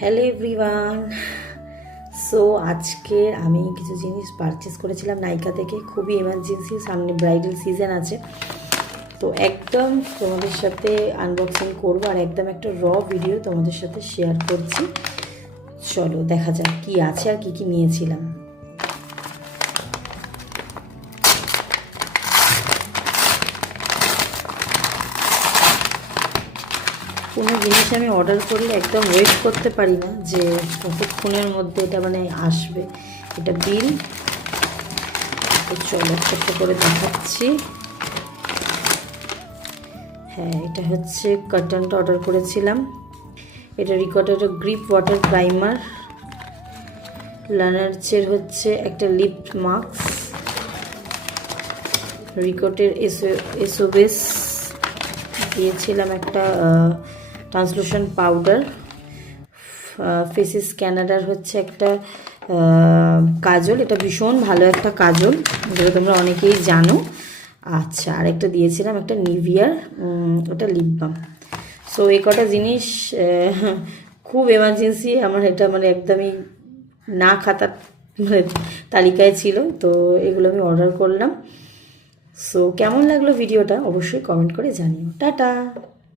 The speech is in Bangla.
Hello everyone. সো আজকে আমি কিছু জিনিস পারচেস করেছিলাম নাইকা থেকে, খুবই এমার্জেন্সি, সামনে ব্রাইডাল সিজন আছে, তো একদম তোমাদের সাথে আনবক্সিং করবো আর একদম একটা র ভিডিও তোমাদের সাথে শেয়ার করছি। চলো দেখা যাক কি আছে আর কি কি নিয়েছিলাম। কোনো জিনিস আমি অর্ডার করলে একদম ওয়েট করতে পারি না যে কতক্ষণের মধ্যে এটা আসবে। এটা বিল, তো চলো একটা করে দেখাচ্ছি। হ্যাঁ, এটা হচ্ছে কার্টনটা অর্ডার করেছিলাম। এটা রিকর্ডের গ্রিপ ওয়াটার প্রাইমার, লানার্সের হচ্ছে একটা লিপ মাস্ক, রিকর্ডের এসওবেস দিয়েছিলাম একটা ট্রান্সলুশন পাউডার, ফেসিস ক্যানাডার হচ্ছে একটা কাজল, এটা ভীষণ ভালো একটা কাজল, যেটা তোমরা অনেকেই জানো। আচ্ছা, আরেকটা দিয়েছিলাম একটা নিভিয়ার ওটা লিপ বাম। সো এই কটা জিনিস খুব এমার্জেন্সি আমার, এটা একদমই না খাতার তালিকায় ছিল, তো এগুলো আমি অর্ডার করলাম। সো কেমন লাগলো ভিডিওটা অবশ্যই কমেন্ট করে জানিও। টাটা।